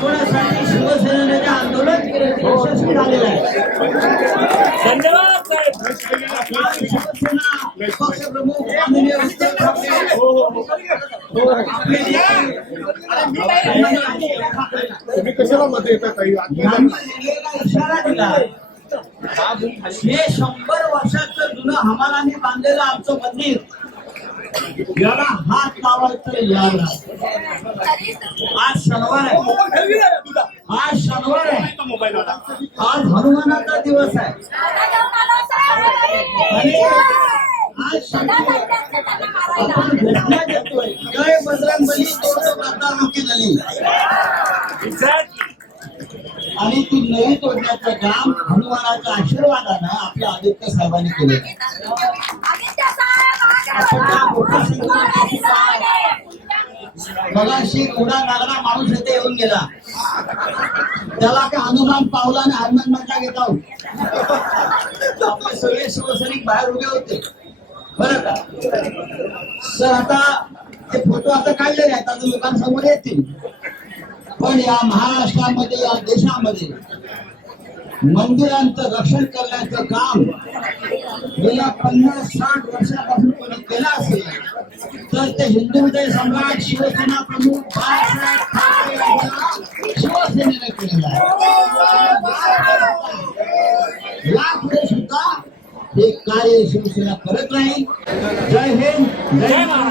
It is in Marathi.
कोणासाठी शिवसेनेने जे आंदोलन केले ते यशस्वी झालेलं आहे. धन्यवाद साहेब. शिवसेना पक्षप्रमुख माननीय उद्धव ठाकरे तुम्ही कशाला मध्ये येता ताई? इशारा दिला. हे 100 वर्षाचं जुनं हमालाने बांधलेलं आमचं मंदिर याला हात लावायचं याला. आज शनिवार आहे. आज शनिवार आहे. आज हनुमानाचा दिवस आहे. आणि आज शनिवार आपण घटना घेतोय. जय बजरंगबली तोडतो करता रोखी झाली. आणि ती नवी तोडण्याचं काम हनुमानाच्या आशीर्वादानं आपल्या आदित्य साहेबांनी केलं. मगाशी उडा नागरा माणूस इथे येऊन गेला. त्याला काय हनुमान पावला आणि हनुमान म्हटला घेत आहोत. आपले सगळे शिवसैनिक बाहेर उभे होते बरं का. सर आता ते फोटो आता काढलेले आहेत, आता लोकांसमोर येतील. पण या महाराष्ट्रामध्ये या देशामध्ये मंदिरांचं रक्षण करण्याचं काम गेल्या 50-60 वर्षापासून कोणी केलं असेल तर ते हिंदू हृदय सम्राट शिवसेना प्रमुख बाळासाहेब ठाकरे यांच्या शिवसेनेने केलेलं आहे. यापुढे सुद्धा हे कार्य शिवसेना करत राहील. जय हिंद, जय महाराष्ट्र.